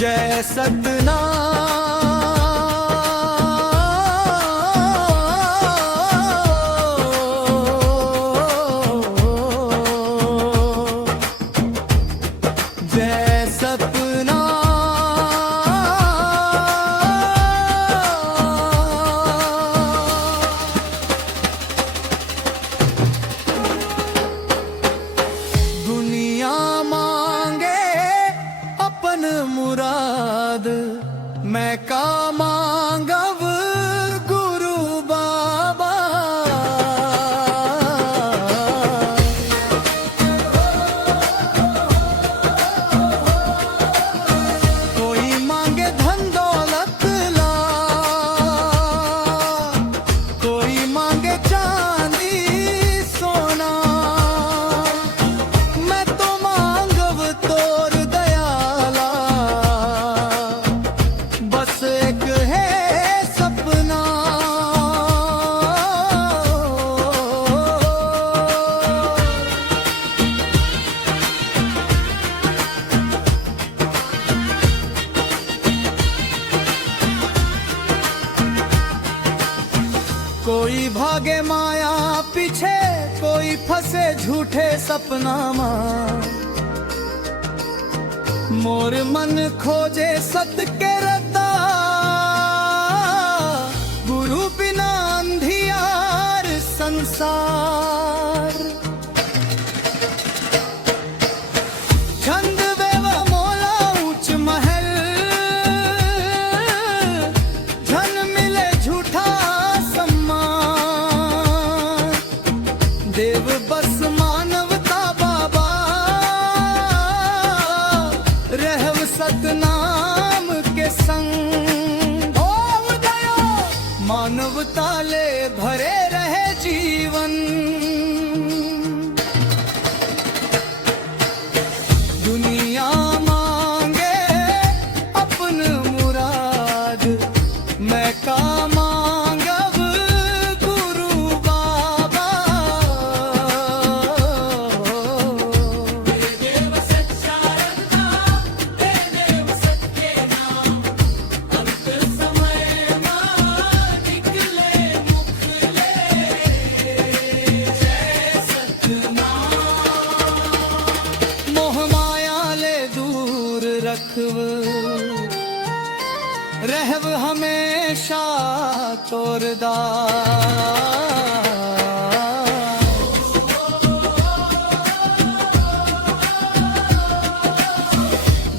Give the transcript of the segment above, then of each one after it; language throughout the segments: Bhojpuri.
जय सतनाम। जय सपना दुनिया मांगे अपन मुराद, मैं का मांगव गुरु बाबा। कोई मांगे धन दौलत ला, कोई मांगे चांदी सोना, मैं तो मांगव तोर दयाला, बस एक है सपना। कोई भागे माया पीछे, कोई फंसे झूठे सपना मां। मोर मन खोजे सत के रता, गुरु बिना अंधियार संसार। छंद वेवा मोला ऊंच महल, धन मिले झूठा सम्मान। देव बस मानवता बाबा, रहव सतनाम के संग। ओ उदयो मानवता ले भरे रहे जीवन। दुनिया मांगे अपन मुराद, मैं का मांगव गुरु बाबा। मोह माया ले दूर रखव, रहव हमेशा तोरदा।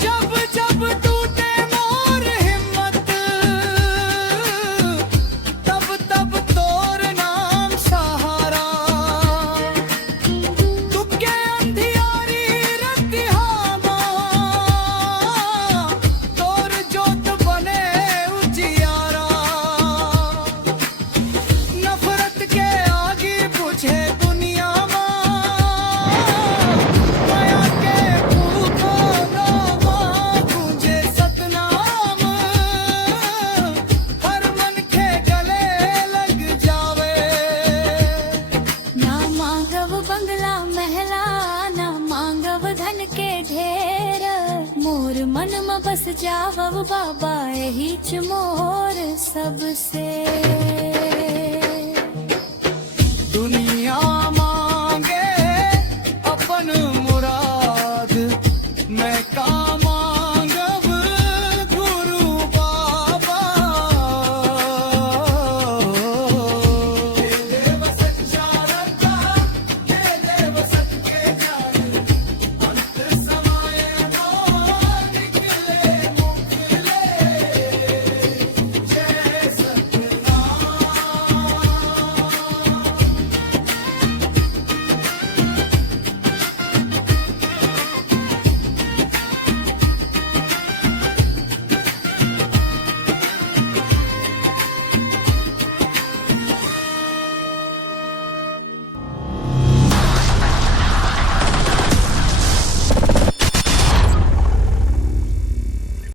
जब जब टूटे मोर हिम्मत, तब तब तोर नाम सहारा। तुके अंधियारी रतिहा मां, तोर जोत बने उजियारा। नफरत के आगे बुझे दुनिया मां, माया के फूकों मां गूंजे सतनाम। हर मन के गले लग जावे। ना मांगव बंगला महला, ना मांगव धन के ढेर। मोर मन में बस जावव बाबा, यही च मोर सबसे।